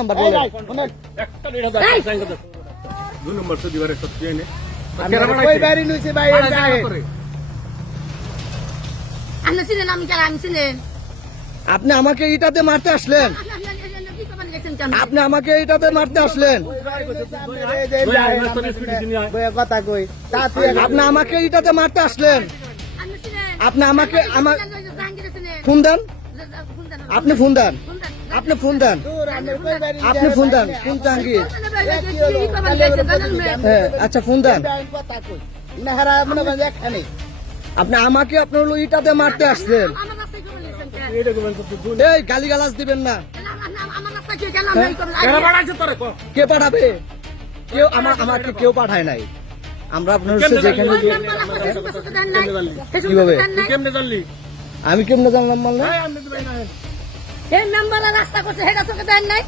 Number বলেন। দুই নম্বর তো দিবারে সত্যি এনে কই বাড়ি লইছে ভাই আপনি চিনেন আমি কেন আমি চিনেন আপনি আমাকে ইটাতে মারতে আসলেন, আপনি আমাকে ইটাতে মারতে আসলেন, কথা কই আপনি আমাকে ইটাতে মারতে আসলেন, আপনি আমাকে আমার ফোন দেন, আপনি ফোন দেন, আপনি ফোন দেন, আপনি ফোন দেন, কোন জাহাঙ্গীর? হ্যাঁ আচ্ছা ফোন দেন। কথা কই নেহারা মনে করেন এখানে আপনি আমাকে আপনার হলো ইটাতে মারতে আসলেন, এই গালিগালাজ দিবেন না। কে পাঠাবে? কেউ আমাকে কেউ পাঠায় নাই। আমরা আপনার হচ্ছে যেখানে কিভাবে কেমনে জানলি? আমি কেমনে জানলাম মানে এই নাম্বারে রাস্তা করছে হেডা চোখে দেন নাই,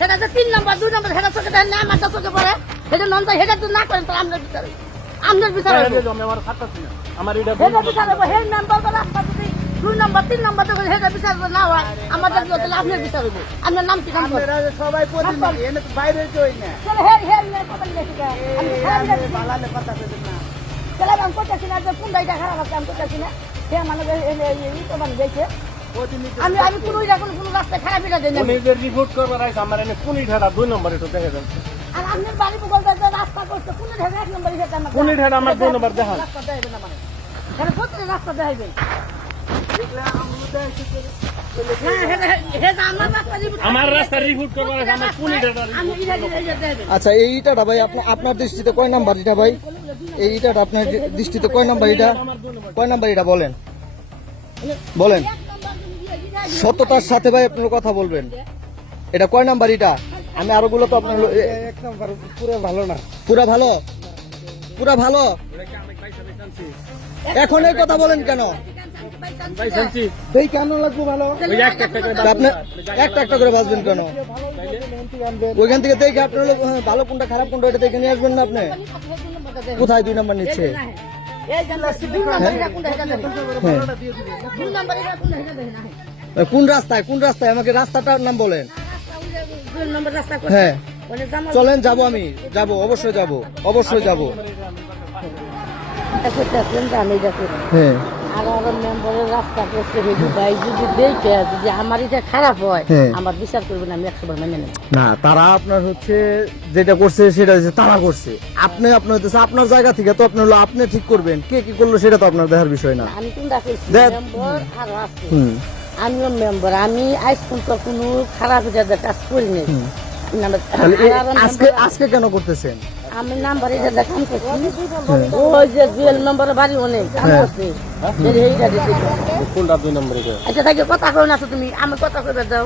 হেডা যে 3 নম্বর 2 নম্বর হেডা চোখে দেন নাই, আমার চোখে পড়ে হেডা নন হেডা তো না করেন তো আমরা বিচার আমরা বিচার আমার খাতা ছিল আমার এটা হেডা বিচার হবে হেড নাম্বার বা রাস্তা যদি 2 নম্বর 3 নম্বর তো হেডা বিচার না হয় আমাদের যদি আপনার বিচার হবে। আপনার নাম কি নাম? সবাই প্রতিনিধি এনে তো বাইরে কই না চলে হেড হেড না কথা লিখে আমি বালালে কথা কই না চলে আমি করতেছি না যে কোন দাইটা খারাপ আছে আমি করতেছি না সে মানে এই তো মানে দেখে আমি আমি কোনো রাস্তা খারাপ এটা দেই না। নিজের রিপোর্ট করবার আইছে আমার এনে কোন ঢাডা 2 নম্বরে তো দেখা যাচ্ছে আর আপনার বাড়ি বলতে যে রাস্তা করতে কোন ঢাকা 1 নম্বরে যেতে না কোন ঢাডা আমার 2 নম্বর দেখান রাস্তা দেখাবে না মানে তাহলে কত রাস্তা দেখাবে আমার রাস্তা রিপোর্ট করবার আইছে আমার কোন ঢাডা আমি দেখাবে। আচ্ছা এই ইটাটা ভাই আপনার দৃষ্টিতে কয় নাম্বার এটা ভাই? এই ইটাটা আপনার দৃষ্টিতে কয় নাম্বার এটা? কয় নাম্বার এটা বলেন, বলেন সততার সাথে ভাই আপনার কথা বলবেন। এটা কয় নাম্বার এটা? আমি আরো গুলো তো আপনার এক নাম্বার পুরো ভালো না পুরা ভালো, পুরা ভালো। এখন এই কথা বলেন কেন? ভাই শান্তি এই কেন লাগবে ভালো ওই একটা করে আপনি একটা একটা করে বাঁচবেন কেন? ওইখান থেকে দেখে আপনার ভালো কোনটা খারাপ কোনটা এটা দেখে নিয়ে আসবেন না আপনি? কোথায় 2 নাম্বার নিচ্ছে? এই জানলা 2 নম্বর এটা কোন ঢাকা দেবে হ্যাঁ 2 নম্বর এটা কোন ঢাকা দেবে না কোন রাস্তায়, কোন রাস্তায় আমাকে রাস্তাটার নাম বলেন। রাস্তা ওই যে 2 নম্বর রাস্তা করে হ্যাঁ মানে জামাল চলেন যাবো, আমি যাবো, অবশ্যই যাবো, অবশ্যই যাবো। করতেছেন আমি দেখো হ্যাঁ আর মেম্বারের রাস্তা করছে ভাই যদি দেখে যদি আমার এটা খারাপ হয় হ্যাঁ। আমার বিচার করবেন আমি 100 বার মেনে নেব। না তারা আপনার হচ্ছে যেটা করছে সেটা হচ্ছে তারা করছে, আপনি আপনার হচ্ছে আপনার জায়গা থেকে তো আপনি হলো আপনি ঠিক করবেন, কে কি করলো সেটা তো আপনার দেখার বিষয় না। আমি কোনটা কইছি দেখ- মেম্বার আর আছে হুম আমিও মেম্বার, আমি আজ পর্যন্ত কোনো খারাপ কাজ করি নাই। তাহলে আজকে কেন করতেছেন? আমি নাম্বার এটা দেখান করছি ওই যে জুয়েল মেম্বারের বাড়ি অনেক আমি করছি এইটা দিছি। কোনটা 2 নম্বরে আচ্ছা তাকে কথা কই না তো তুমি আমি কথা কইবে দাও।